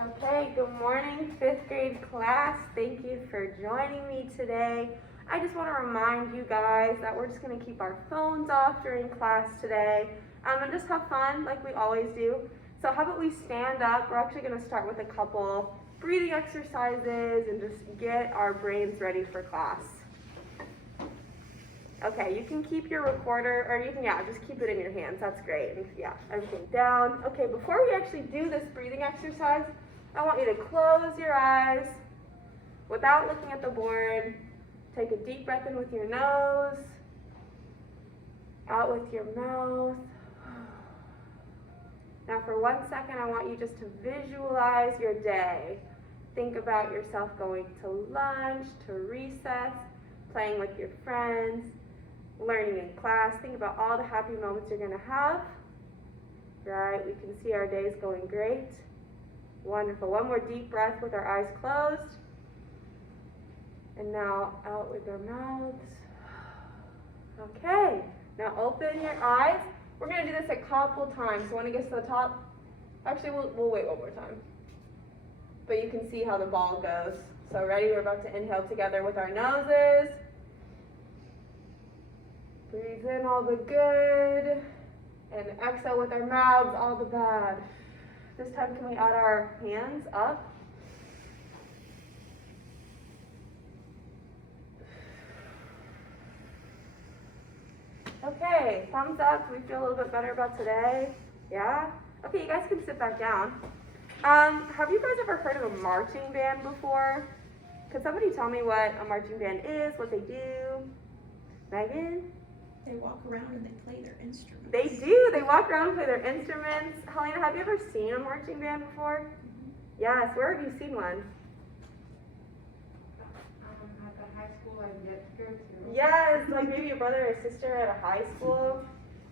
Okay, good morning, 5th grade class. Thank you for joining me today. I just want to remind you guys that we're just going to keep our phones off during class today and just have fun like we always do. So how about we stand up? We're actually going to start with a couple breathing exercises and just get our brains ready for class. Okay, you can keep your recorder, or you can, just keep it in your hands. That's great. And everything down. Okay, before we actually do this breathing exercise, I want you to close your eyes without looking at the board. Take a deep breath in with your nose, out with your mouth. Now for 1 second, I want you just to visualize your day. Think about yourself going to lunch, to recess, playing with your friends, learning in class. Think about all the happy moments you're going to have. Right, we can see our days going great. Wonderful. One more deep breath with our eyes closed. And now out with our mouths. Okay, now open your eyes. We're going to do this a couple times. So when it gets to the top, actually we'll wait one more time. But you can see how the ball goes. So ready, we're about to inhale together with our noses. Breathe in all the good. And exhale with our mouths, all the bad. This time, can we add our hands up? Okay, thumbs up. Do we feel a little bit better about today? Yeah? Okay, you guys can sit back down. Have you guys ever heard of a marching band before? Could somebody tell me what a marching band is, what they do? Megan? They walk around and they play their instruments. They do. They walk around and play their instruments. Helena, have you ever seen a marching band before? Mm-hmm. Yes. Where have you seen one? At the high school I get to go to. Yes, like maybe your brother or sister at a high school.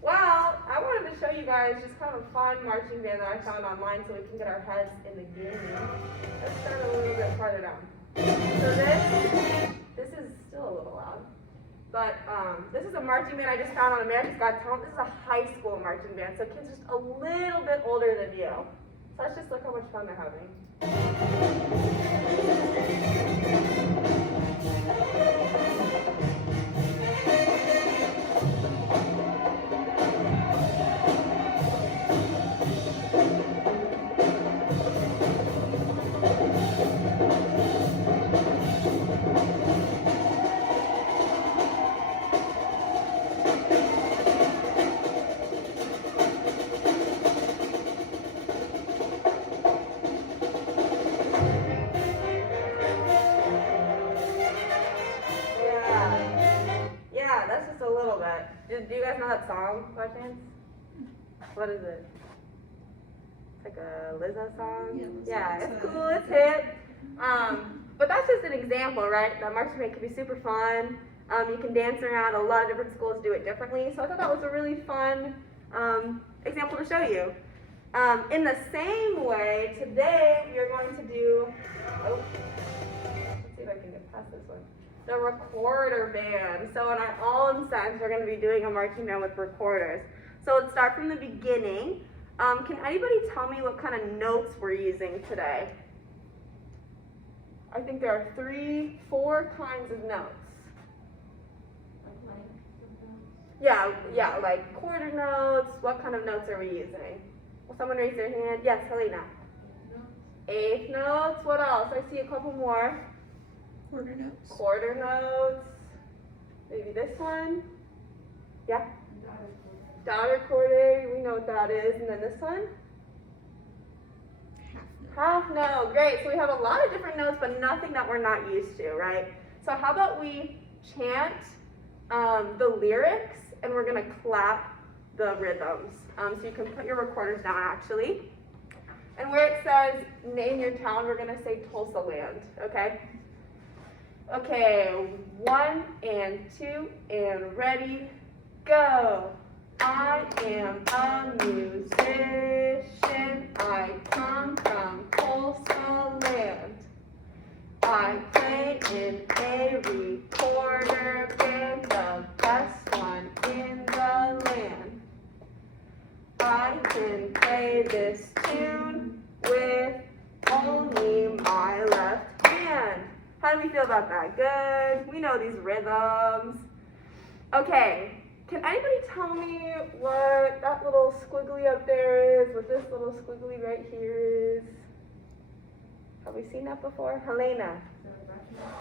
Well, I wanted to show you guys just kind of a fun marching band that I found online so we can get our heads in the game. Let's start a little bit farther down. So this is still a little loud. But this is a marching band I just found on America's Got Talent. This is a high school marching band, so kids just a little bit older than you. So let's just look how much fun they're having. Do you guys know that song by chance? What is it? It's like a Lizzo song? Yeah, it's cool, it's hip. But that's just an example, right? That marching band can be super fun. You can dance around. A lot of different schools do it differently. So I thought that was a really fun example to show you. In the same way, today we are going to do, let's see if I can get past this one. The recorder band. So in our own sense, we're going to be doing a marching band with recorders. So let's start from the beginning. Can anybody tell me what kind of notes we're using today? I think there are 4 kinds of notes. Yeah, like quarter notes. What kind of notes are we using? Will someone raise their hand? Yes, Helena. Eighth notes. What else? I see a couple more. Quarter notes. Quarter notes. Maybe this one. Yeah? Daughter quarter. We know what that is. And then this one? Half note. Great. So we have a lot of different notes, but nothing that we're not used to, right? So how about we chant the lyrics, and we're going to clap the rhythms. So you can put your recorders down, actually. And where it says, name your town, we're going to say Tulsa Land, okay? Okay, 1 and 2 and ready, go. I am a musician. I come from Tulsa Land. I play in a recorder band, the best one in the land. I can play this tune with all about that? Good. We know these rhythms. Okay. Can anybody tell me what that little squiggly up there is, what this little squiggly right here is? Have we seen that before? Helena.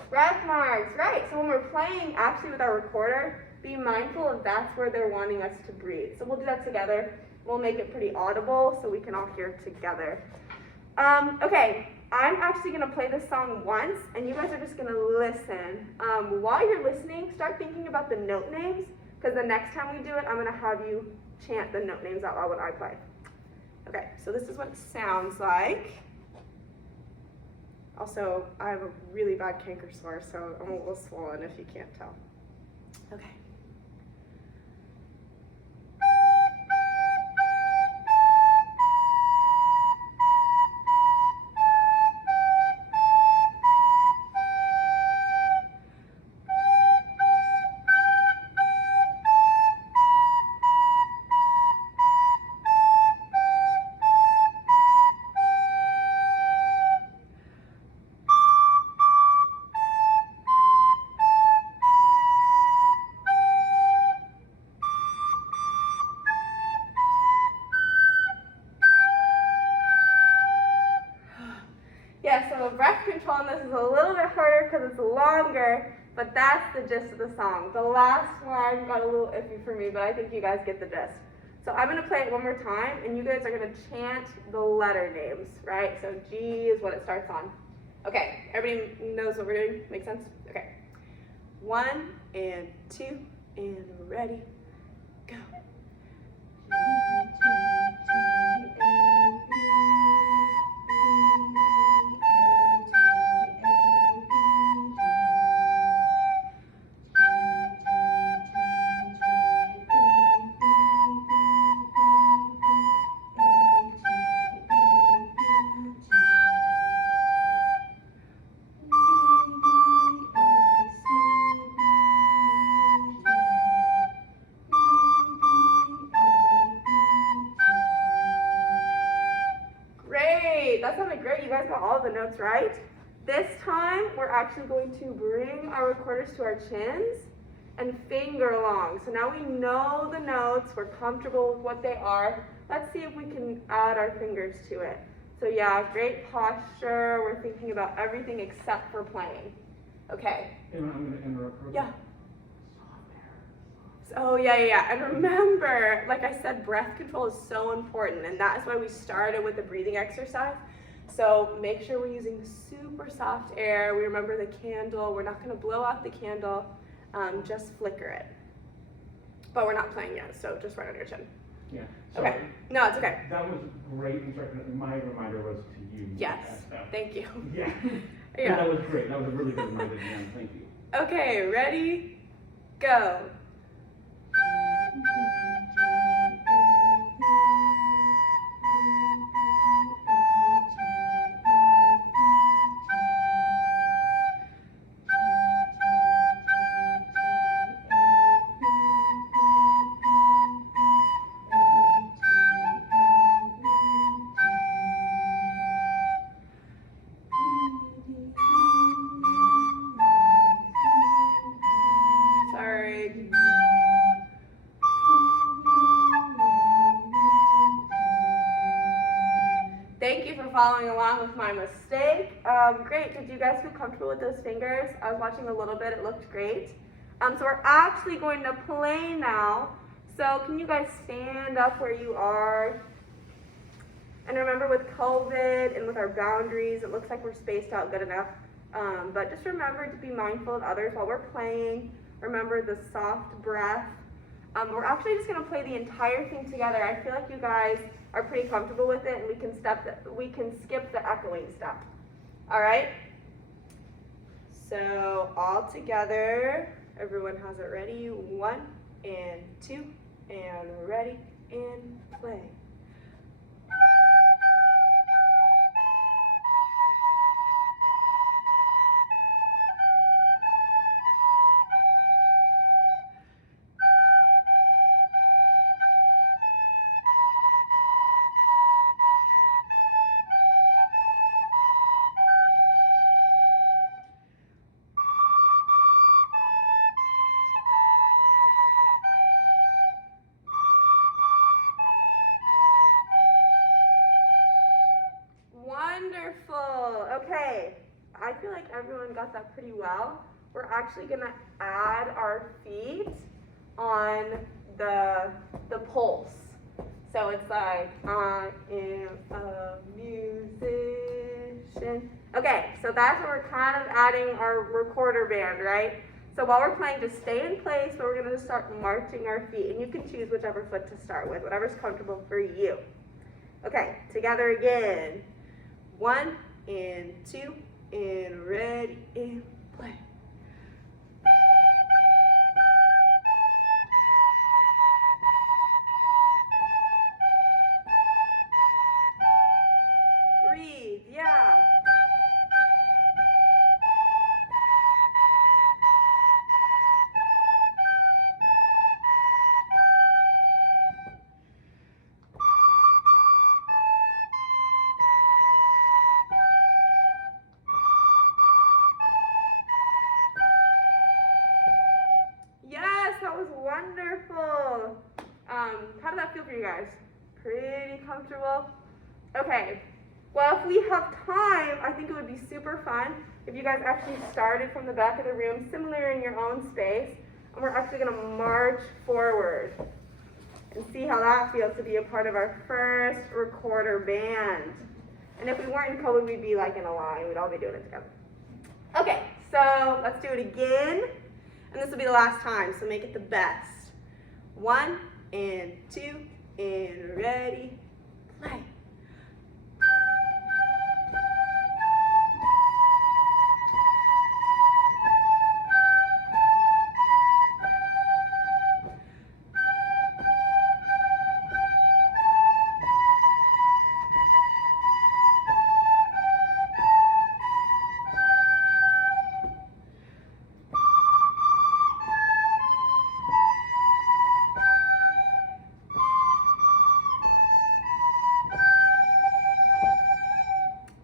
Breath marks, right. So when we're playing actually with our recorder, be mindful if that's where they're wanting us to breathe. So we'll do that together. We'll make it pretty audible so we can all hear together. Okay, I'm actually gonna play this song once and you guys are just gonna listen. While you're listening, start thinking about the note names because the next time we do it, I'm gonna have you chant the note names out loud when I play. Okay, so this is what it sounds like. Also, I have a really bad canker sore, so I'm a little swollen if you can't tell. Okay. Yeah, so breath control on this is a little bit harder because it's longer, but that's the gist of the song. The last line got a little iffy for me, but I think you guys get the gist. So I'm going to play it one more time, and you guys are going to chant the letter names, right? So G is what it starts on. Okay, everybody knows what we're doing? Make sense? Okay. 1 and 2 and ready, go. That sounded great. You guys got all the notes right. This time, we're actually going to bring our recorders to our chins and finger along. So now we know the notes. We're comfortable with what they are. Let's see if we can add our fingers to it. So yeah, great posture. We're thinking about everything except for playing. Okay. I'm going to interrupt real quick. Yeah. Oh, yeah. And remember, like I said, breath control is so important, and that is why we started with the breathing exercise. So make sure we're using super soft air. We remember the candle. We're not going to blow out the candle, just flicker it. But we're not playing yet, so just right on your chin. Yeah. Okay. No, it's okay. That was great instruction. My reminder was to use Yes. that stuff. Thank you. Yeah. Yeah. That was great. That was a really good reminder, Jan. Thank you. Okay, ready? Go. Sorry. Thank you for following along with my mistake. Great, did you guys feel comfortable with those fingers? I was watching a little bit, it looked great. So we're actually going to play now. So can you guys stand up where you are? And remember with COVID and with our boundaries, it looks like we're spaced out good enough. But just remember to be mindful of others while we're playing. Remember the soft breath. We're actually just gonna play the entire thing together. I feel like you guys are pretty comfortable with it and we can skip the echoing step. All right? So all together, everyone has it ready. 1 and 2 and ready and play. Wonderful. Okay. I feel like everyone got that pretty well. We're actually gonna add our feet on the pulse. So it's like, I am a musician. Okay, so that's where we're kind of adding our recorder band, right? So while we're playing, just stay in place, but we're gonna just start marching our feet. And you can choose whichever foot to start with, whatever's comfortable for you. Okay, together again. 1 and 2 and ready and play. Breathe, yeah. Yes, that was wonderful. How did that feel for you guys? Pretty comfortable? Okay. Well, if we have time, I think it would be super fun if you guys actually started from the back of the room, similar in your own space, and we're actually going to march forward and see how that feels to be a part of our first recorder band. And if we weren't in COVID, we'd be like in a line. We'd all be doing it together. Okay, so let's do it again. And this will be the last time, so make it the best. 1 and 2 and ready, play.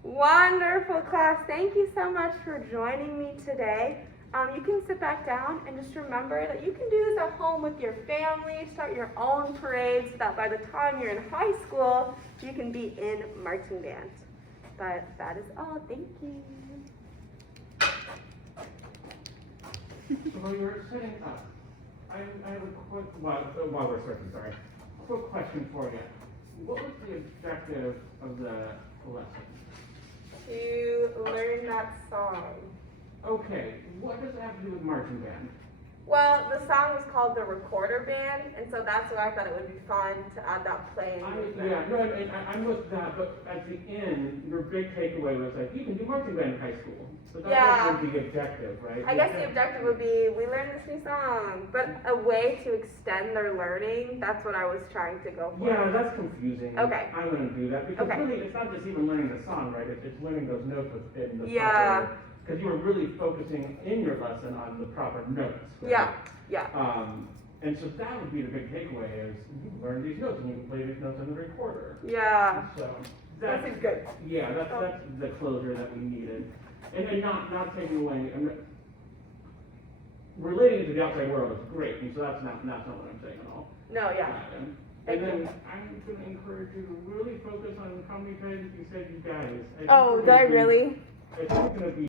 Wonderful class. Thank you so much for joining me today. You can sit back down and just remember that you can do this at home with your family, start your own parade so that by the time you're in high school, you can be in marching band. But that is all. Thank you. So while you're setting up, I have a quick, while we're searching, sorry, quick question for you. What was the objective of the lesson? To learn that song. Okay, what does that have to do with marching band? Well, the song was called The Recorder Band, and so that's why I thought it would be fun to add that playing. I'm with that, but at the end, your big takeaway was like, you can do marching band in high school. So that wasn't the objective, right? I guess the objective would be, we learned this new song, but a way to extend their learning, that's what I was trying to go for. Yeah, that's confusing. Okay. I wouldn't do that, because Okay. really, it's not just even learning the song, right? It's learning those notes within the Yeah. proper, because you were really focusing in your lesson on the proper notes. Right? Yeah. And so that would be the big takeaway is you learn these notes and you can play these notes on the recorder. Yeah. So That seems good. Yeah, that's the closure that we needed. And not taking away, relating it to the outside world is great, and so that's not what I'm saying at all. No, yeah. And Thank then you. I'm going to encourage you to really focus on how many times you said you guys. Oh, did I really? It's going to be